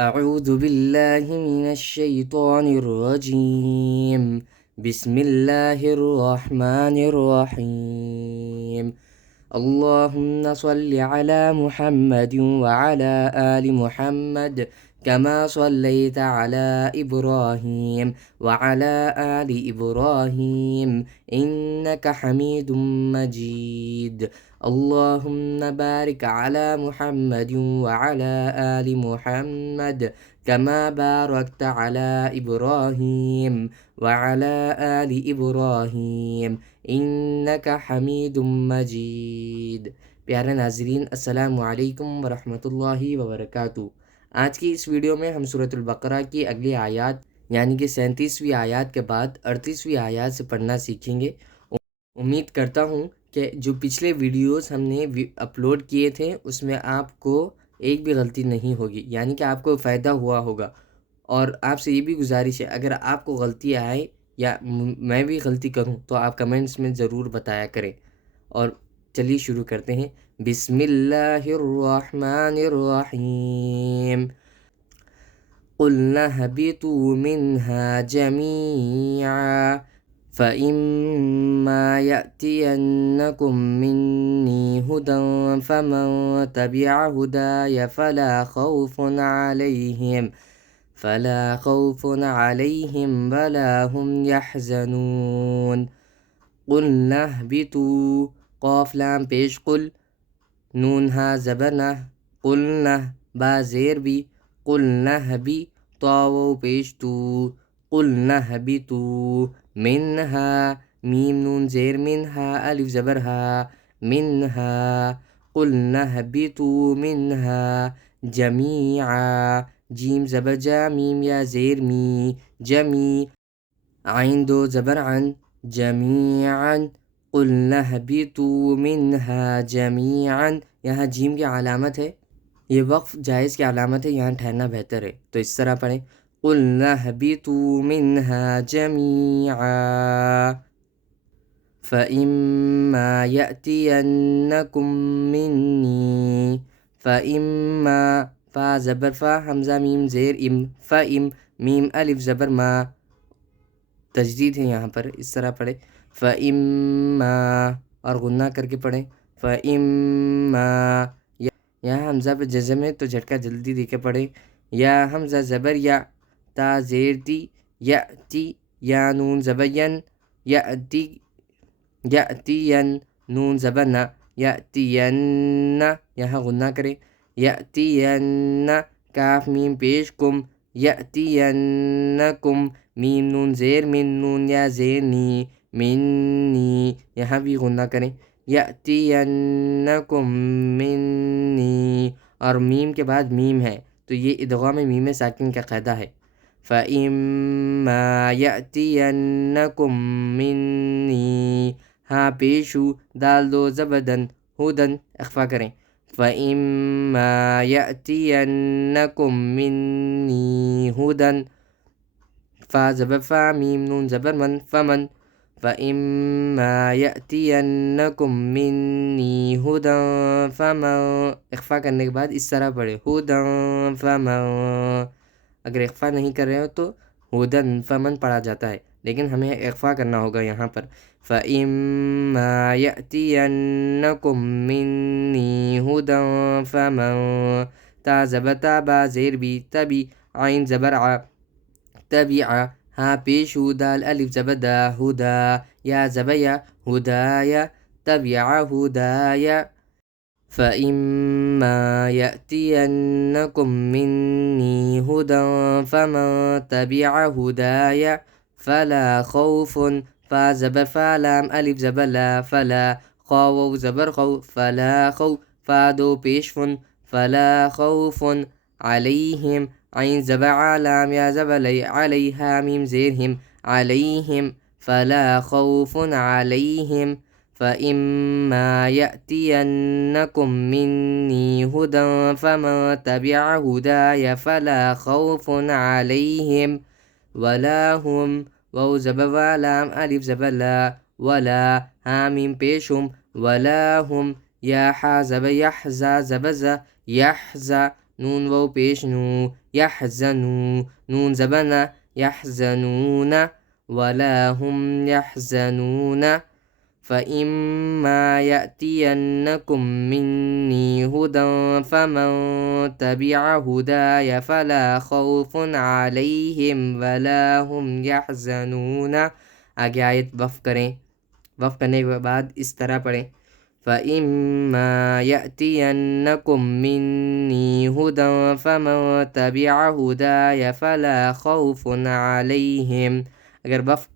أعوذ بالله من الشيطان الرجيم. بسم الله الرحمن الرحيم. اللهم صل على محمد وعلى آل محمد كما صليت على إبراهيم وعلى آل إبراهيم إنك حميد مجيد. اللهم بارك على محمد وعلى آل محمد كما باركت على إبراهيم وعلى آل إبراهيم انک حمید مجید۔ پیارے ناظرین، السلام علیکم ورحمۃ اللہ وبرکاتہ۔ آج کی اس ویڈیو میں ہم سورۃ البقرہ کی اگلی آیات یعنی کہ 37ویں آیات کے بعد 38ویں آیات سے پڑھنا سیکھیں گے۔ امید کرتا ہوں کہ جو پچھلے ویڈیوز ہم نے اپلوڈ کیے تھے اس میں آپ کو ایک بھی غلطی نہیں ہوگی، یعنی کہ آپ کو فائدہ ہوا ہوگا۔ اور آپ سے یہ بھی گزارش ہے، اگر آپ کو غلطی آئے یا میں بھی غلطی کروں تو آپ کمنٹس میں ضرور بتایا کریں۔ اور چلیے شروع کرتے ہیں۔ بسم اللہ الرحمن الرحیم۔ قُلْنَا اهْبِطُوا مِنْهَا جَمِيعًا فَإِمَّا يَأْتِيَنَّكُم مِّنِّي هُدًى فَمَن تَبِعَ هُدَايَ فلا خوف عليهم ولا هم يحزنون۔ قلنا اهبطوا، قاف لام پیش قل، نون ہا زبر نہ، قلنا با زیر بھی، قلنا اهبی، طاو پیش تو، قلنا اهبطوا منہا، میم نون زیر منہا، الف زبر ہا، منہا، قلنا اهبطوا منہا جمیعا، جیم زبر جا، میم یا زیر می، جمی، عین دو زبر عن، جمیعا، قلنا اهبطوا منها جمیعا، یہاں جیم کی علامت ہے، یہ وقف جائز کی علامت ہے، یہاں ٹھہرنا بہتر ہے، تو اس طرح پڑھیں قلنا اهبطوا منها جمیعا فإما يأتينكم مني، فإما فا زبر فا، حمزہ میم زیر ام، فإم، میم الف زبر ما، تجدید ہے یہاں پر، اس طرح پڑھیں فإما، اور غنہ کر کے پڑھیں فإما، یہاں حمزہ پہ جزم ہے تو جھٹکا جلدی دے کے پڑھیں، یا حمزہ زبر یا، تا زیر تی، یأتی، یا نون زبر ین، یأتی، یأتین، نون زبر نہ، یأتین، یہاں غنہ کریں یأتین، کاف میم پیش کم، یأتینکم، میم نون زیر من، نون یا زیر نی، منی، یہاں بھی غنہ کریں یأتینکم منی، اور میم کے بعد میم ہے تو یہ ادغام میم ساکن کا قاعدہ ہے۔ فَإِمَّا يَأْتِيَنَّكُم مِّنِّي، ہاں پیشو، دال دو زبدن، ہدن، اخفا کریں فَإِمَّا يَأْتِيَنَّكُم مِّنِّي هُدًى، فا زبر فا، میم نون زبر من، فمن، فَإِمَّا يَأْتِيَنَّكُم مِّنِّي هُدًى فَمَن، اخفا کرنے کے بعد اس طرح پڑھے هُدًى فَمَن، اگر اخفا نہیں کر رہے ہو تو ہدن فمن پڑھا جاتا ہے، لیکن ہمیں اخفا کرنا ہوگا یہاں پر فَإِمَّا يَأْتِيَنَّكُم مِّنِّي هُدًى فَمَن، تا زبر تا، با زیر بھی، تبی، عین زبر ع، تبع، ہاں پیش ہو، دال الف زبر دا، ہدا، یا زبر یا، ہدایا، تبع ہدایا، فَإِمَّا يَأْتِيَنَّكُم مِّنِّي هُدًى فَمَن تَبِعَ هُدَايَ فَلَا خَوْفٌ، فا زبر فا، لام الف زبر لا، فلا، خواو زبر خو، فلا خو، فا دو پیش فن، فلا خوف علیہم، عین زبر ع، لام یا زبر لی، علیہا، میم زیر ہم، علیہم، فلا خوف علیہم، فَإِمَّا يَأْتِيَنَّكُم مِّنِّي هُدًى فَمَن تَبِعَ هُدَايَ فَلَا خَوْفٌ عَلَيْهِمْ وَلَا هُمْ، واو زبر وا، لام الف زبر لا، ولا، ہاں میم پیشم، ولا هم، یا حا زبر یحزا، زبر زا، یحزا، نون واو پیش نو، یحزنو نون زبنا، یحزنون ولا هم يحزنون. فإما يأتينكم مني هدى فمن تبع هداي فلا خوف عليهم ولا هم يحزنون. آگے آیت وقف کریں، وقف کرنے کے بعد اس طرح پڑھیں، فَإِمَّا يَأْتِيَنَّكُم مِّنِّي هُدًى فَمَن تَبِعَ هُدَايَ فَلَا خَوْفٌ عَلَيْهِمْ. اگر وقف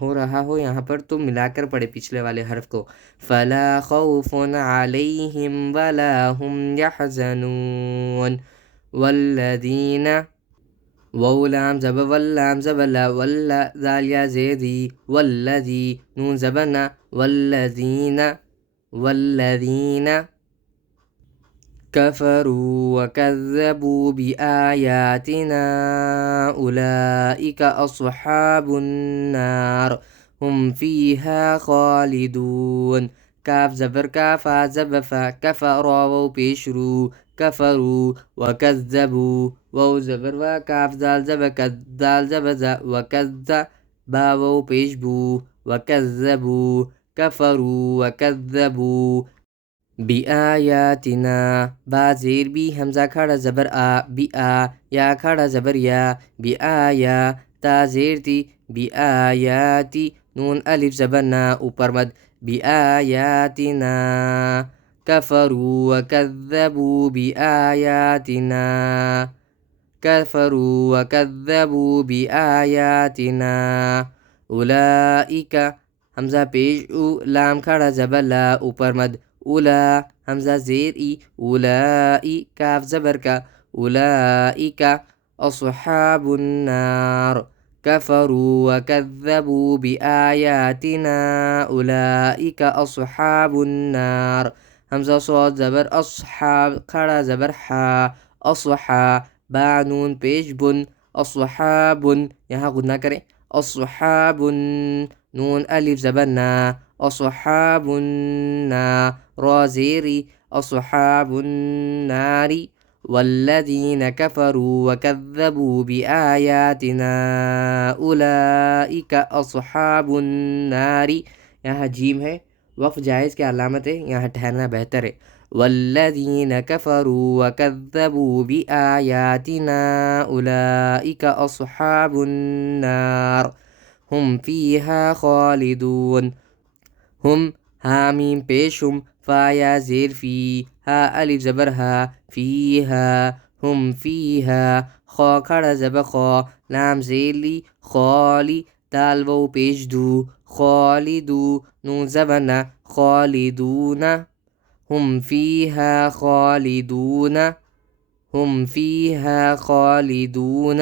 ہو رہا ہو یہاں پر تو ملا کر پڑھے پچھلے والے حرف کو، فَلَا خَوْفٌ عَلَيْهِمْ وَلَا هُمْ يَحْزَنُونَ. وَالَّذِينَ واو لام زب واللام زب لا ولا ذال یا زیدی والذی نون زبنا والذین والذین كفروا وكذبوا بآياتنا أولئك أصحاب النار هم فيها خالدون. کاف زبر کافا زب فا کفروا و پیشرو کفروا وکذبوا واو زبر و کاف دال زب کد دال زب ز وکذ با و پیش بو وکذبوا کفروا وکذبوا بآیاتنا با زیر بی حمزہ کھڑا زبر آ بی آ یا کھڑا زبر یا بی آیا تا زیر تی بی آیاتی نون الف زبر نا اوپر مد بی آیاتنا کفروا وکذبوا بی آیاتنا کفروا وکذبوا بی آیاتنا اولئک حمزہ پیش او لام کھڑا زبر لا اوپر مد اولا حمزہ زیر ای اولائی کاف زبر کا اولئک اصحاب النار كفروا وكذبوا بآياتنا أولئك أصحاب النار. حمزہ صاد زبر اصحاب کھڑا زبر حا اصحا با نون پیش بن اصحاب یہاں غنہ کریں اصحاب نون الف زبر نا اصحاب نا را زیری اصحاب النار. والذین کفروا وکذبوا بآیاتنا اولئک اصحاب النار. یہاں جیم ہے، وقف جائز کی علامت ہے، یہاں ٹھہرنا بہتر ہے. والذین کفروا وکذبوا بآیاتنا اولئک اصحاب النار ہم فیہا خالدون. ہم حامیم پیشم فا یا زیر فی ہا الف زبر ہا فیہا ہم فیہا خا کھڑا زبر خا لام زیلی خالی دال وو پیش دو خالدو نون زبنا خالدون ہم فیہا خالدون ہم فیہا خالدون.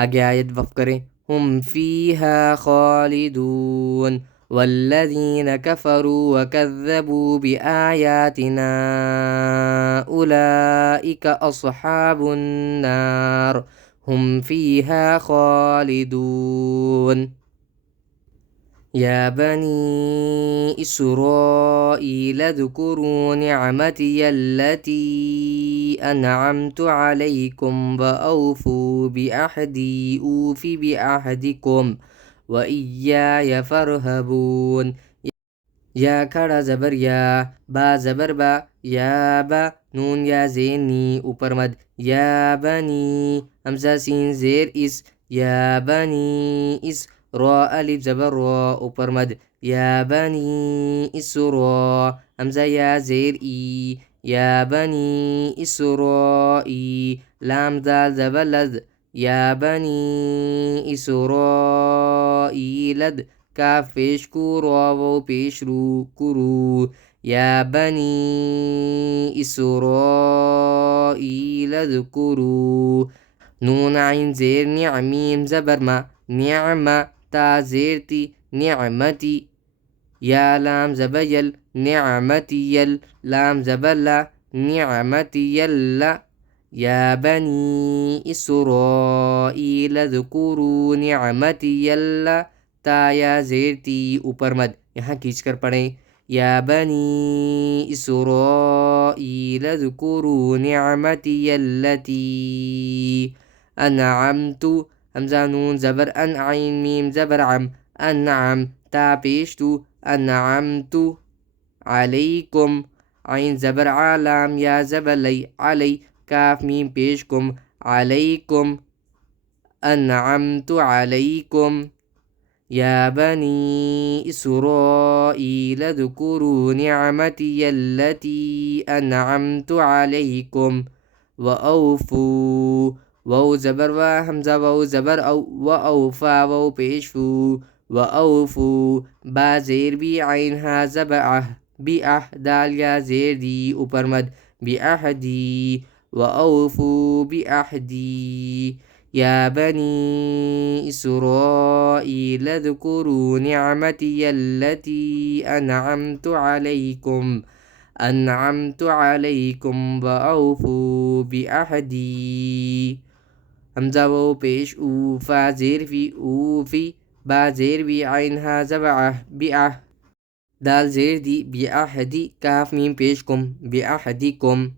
آگے آیت وقف کریں ہم فیہا خالدون. والذین کفروا وکذبوا بآیاتنا اولئک اصحاب النار ہم فیہا خالدون. یا بنی اسرائیل اذکروا نعمتی التي أنعمت عليكم وأوفوا بأحدي أوف بأحدكم وإياي فارهبون. یا کھڑا زبر یا با زبر با یا با نون یا زینی اوپر مد یا بنی حمزہ سین زیر اس یا بنی اس را الف زبر را اوپر مد یا بنی اسرا حمزہ یا زیر ای یا بنی اسرائی لام دال زبر لد یا بنی اسرائیل کاف پیش کو را و پیش رو کرو یا بنی اسرائیل اذکروا نون عین زیر نعمیم زبر ما نعم تا زیر تی نعمتی یا لام زبر یل نعمتی یل لام زبر لا نعمتی یل یا بنی اسرائیل اذکروا نعمتی یل تا یا زیر تی اوپر مد یہاں کھینچ کر پڑھیں يا بني إسرائيل اذكروا نعمتي التي أنعمت همزة نون زبر أن عين ميم زبر عم أنعم تا پیشتو أنعمت عليكم عين زبر علام يا زبر لي علي كاف ميم پیشكم عليكم أنعمت عليكم يا بني إسرائيل اذكروا نعمتي التي أنعمت عليكم وأوفوا واو زبر و همزة واو زبر أو وأوفا واو پیشفو وأوفوا با زیر بی عین ها زبع بأح دال یا زیر دی اوپر مد بأحدی وأوفوا بأحدی يا بني إسرائيل اذكروا نعمتي التي أنعمت عليكم وأوفوا بأحدي همزة و پیش او فا زیر فی اوفی با زیر بی عین ها زبعه بأح دال زیر دی بأحدی کاف میم پیشکم بأحدكم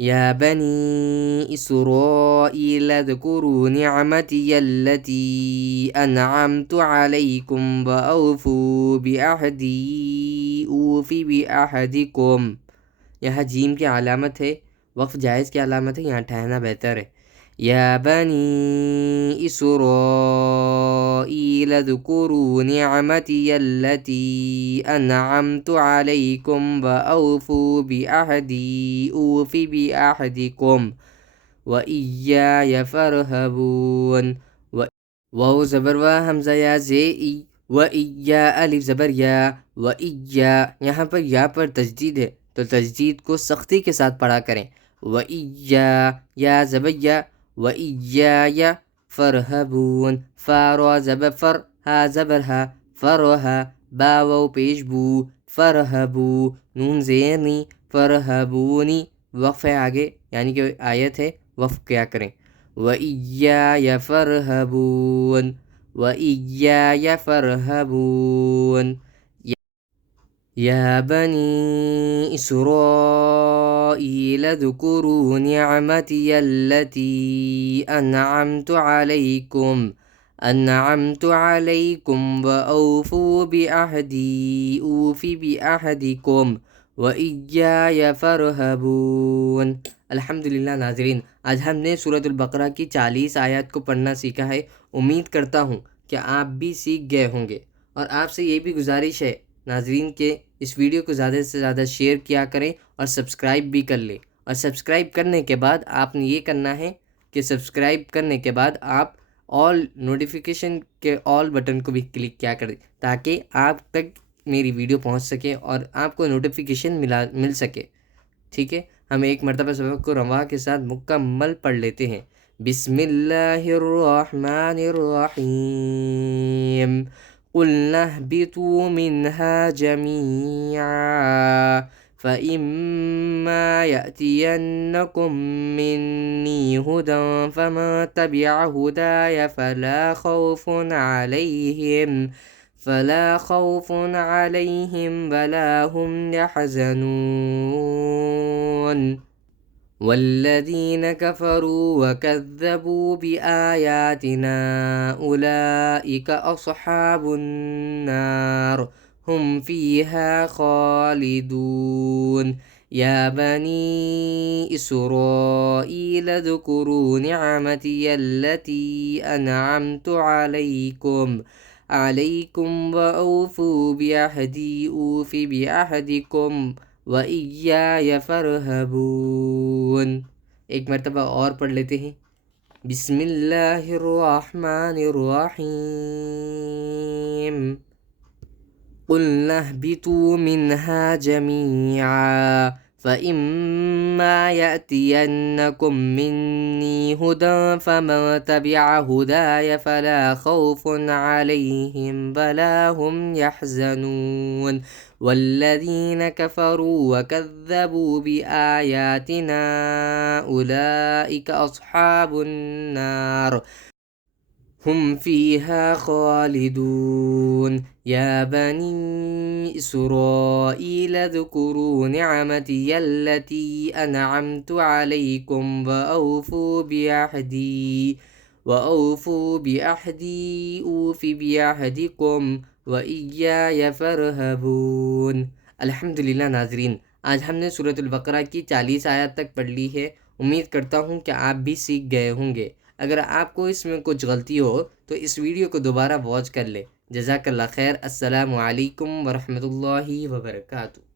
يا بني إسرائيل اذكروا نعمتي التي أنعمت عليكم وأوفوا بأحدي أوف بأحدكم. یہاں جیم کی علامت ہے، وقف جائز کی علامت ہے، یہاں ٹھہرنا بہتر ہے. يا بني إسرائيل اذكروا نعمتي التي أنعمت عليكم وأوفوا بأحدي أوف بأحدكم وإياي فارهبون. واو زبر و حمزہ یا زی وإيا الف زبر یا وإيا، یہاں پر یا پر تجدید ہے تو تجدید کو سختی کے ساتھ پڑھا کریں. وإيا یا زبر یا وإياي فارهبون فا را زبر فر ها زبر ها فرها با واو پیش بو فرهبو نون زیرنی فرهبونی وقف ہے آگے، یعنی کہ آیت ہے، وقف کیا کریں. وإياي فارهبون وإياي فارهبون. يا بني إسرائيل اذكروا نعمتي التي أنعمت عليكم وأوفوا بأحدي أوف بأحدكم وإياي فارهبون. الحمدللہ ناظرین، آج ہم نے سورۃ البقرہ کی 40 آیات کو پڑھنا سیکھا ہے. امید کرتا ہوں کہ آپ بھی سیکھ گئے ہوں گے، اور آپ سے یہ بھی گزارش ہے ناظرین کہ اس ویڈیو کو زیادہ سے زیادہ شیئر کیا کریں اور سبسکرائب بھی کر لیں. اور سبسکرائب کرنے کے بعد آپ نے یہ کرنا ہے کہ سبسکرائب کرنے کے بعد آپ آل نوٹیفیکیشن کے آل بٹن کو بھی کلک کیا کریں تاکہ آپ تک میری ویڈیو پہنچ سکے اور آپ کو نوٹیفیکیشن مل سکے. ٹھیک ہے، ہم ایک مرتبہ سبق کو روا کے ساتھ مکمل پڑھ لیتے ہیں. بسم اللہ الرحمن الرحیم. قلنا اهبطوا منها جميعا فإما يأتينكم مني هدى فمن تبع هداي فلا خوف عليهم ولا هم يحزنون. والذين كفروا وكذبوا بآياتنا أولئك أصحاب النار هم فيها خالدون. يا بني إسرائيل اذكروا نعمتي التي أنعمت عليكم وأوفوا بأحدي أوف بأحدكم وإياي فارهبون. ایک مرتبہ اور پڑھ لیتے ہیں. بسم اللہ الرحمن الرحیم. قلنا اهبطوا منها جميعا فإما يأتينكم مني هدى فمن تبع هداي فلا خوف عليهم ولا هم يحزنون. والذين كفروا وكذبوا بآياتنا أولئك أصحاب النار هم فيها خالدون يا بني إسرائيل اذكروا نعمتي التي أنعمت عليكم وأوفوا بأحدي أوف بعهدكم وإياي فارهبون۔ الحمدللہ ناظرین، آج ہم نے سورۃ البقرہ کی 40 آیات تک پڑھ لی ہے۔ امید کرتا ہوں کہ آپ بھی سیکھ گئے ہوں گے۔ اگر آپ کو اس میں کچھ غلطی ہو تو اس ویڈیو کو دوبارہ واچ کر لیں۔ جزاک اللہ خیر۔ السلام علیکم ورحمۃ اللہ وبرکاتہ۔